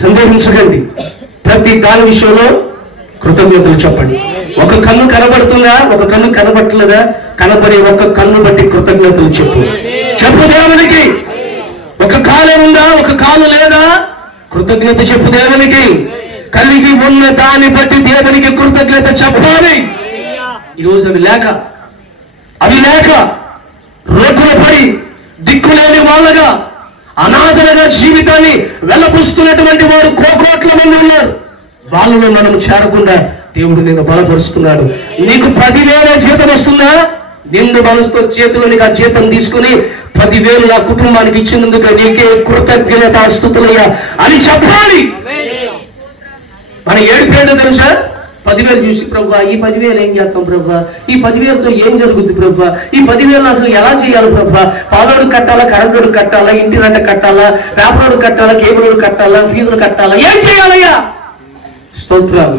సందేహించకండి. ప్రతి దాని విషయంలో కృతజ్ఞతలు చెప్పండి. ఒక కన్ను కనబడుతుందా, ఒక కన్ను కనబట్టలేదా, కనబడే ఒక కన్ను బట్టి కృతజ్ఞతలు చెప్పు. దేవునికి. ఒక కాలే ఉందా, ఒక కాలు లేదా, కృతజ్ఞత చెప్పు దేవునికి. కలిగి ఉన్న దాన్ని బట్టి దేవునికి కృతజ్ఞత చెప్పాలి. ఈరోజు అవి లేక రోడ్డులో పడి దిక్కులేని వాళ్ళగా అనాథలుగా జీవితాన్ని వెల్లపుస్తున్నటువంటి వారు కోట్ల మంది ఉన్నారు. వాళ్ళలో మనం చేరకుండా దేవుడు నిన్ను బలపరుస్తున్నాడు. నీకు 10,000 జీతం వస్తుందా? నిండు మనసుతో చేతిలోనికి ఆ జీతం తీసుకుని 10,000 నా కుటుంబానికి ఇచ్చినందుకు నీకే కృతజ్ఞతాస్తుతులయ్యా అని చెప్పాలి. మన ఏడుపేడు తెలుసా? 10,000 చూసి ప్రభువా ఈ 10,000 ఏం చేస్తాం ప్రభువా, ఈ 10,000తో ఏం జరుగుతుంది ప్రభువా, ఈ 10,000 అసలు ఎలా చేయాలి ప్రభువా, పాలోడు కట్టాలా, కరెంటు కట్టాలా, ఇంటి రెంట కట్టాలా, పేపరోడు కట్టాలా, కేబుల్ కట్టాలా, ఫీజులు కట్టాలా, ఏం చేయాలయ్యా? స్తోత్రం.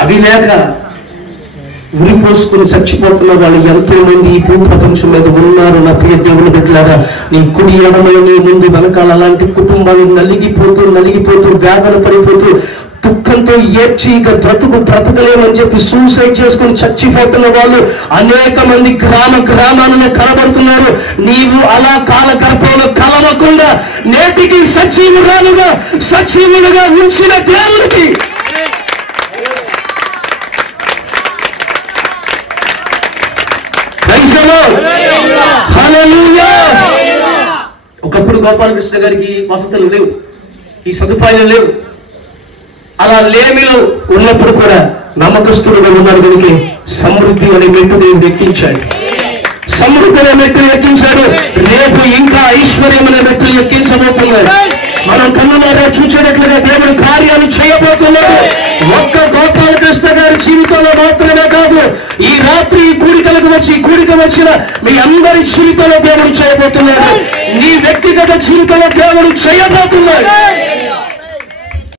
అవి లేక ఉరిపోసుకుని చచ్చిపోతున్న వాళ్ళు ఎంతో మంది ఈ భూ ప్రపంచం మీద ఉన్నారు. నా ప్రియ దేవుని బిడ్డలారా, నీ కుడి ఎడమలో నీ ముందు వెనకాల అలాంటి కుటుంబాలు నలిగిపోతూ వేదన పడిపోతూ దుఃఖంతో ఏడ్చి ఇక బ్రతకలేమని చెప్పి సూసైడ్ చేసుకుని చచ్చిపోతున్న వాళ్ళు అనేక మంది గ్రామాలను కనబడుతున్నారు. నీవు అలా కాలగర్భంలో కలవకుండా నేటికి సజీవులుగా ఉంచిన దేవునికి ఒకప్పుడు గోపాలకృష్ణ గారికి వసతులు లేవు, ఈ సదుపాయాలు లేవు. అలా లేమిలో ఉన్నప్పుడు కూడా నమ్మకస్తుడుగా ఉన్నాడు కనుక సమృద్ధి అనే మెట్టు దేవుడు ఎక్కించాడు. సమృద్ధి అనే మెట్టు ఎక్కించాడు. రేపు ఇంకా ఐశ్వర్యం అనే మెట్టు ఎక్కించబోతున్నాడు. మనం కన్నులారా చూచేటట్లుగా దేవుడు కార్యాలు చేయబోతున్నాడు. ఒక్క గోపాలకృష్ణ గారి జీవితంలో మాత్రమే కాదు, ఈ రాత్రి ఈ కూడిక వచ్చిన మీ అందరి జీవితంలో దేవుడు చేయబోతున్నాడు. నీ వ్యక్తిగత జీవితంలో దేవుడు చేయబోతున్నాడు.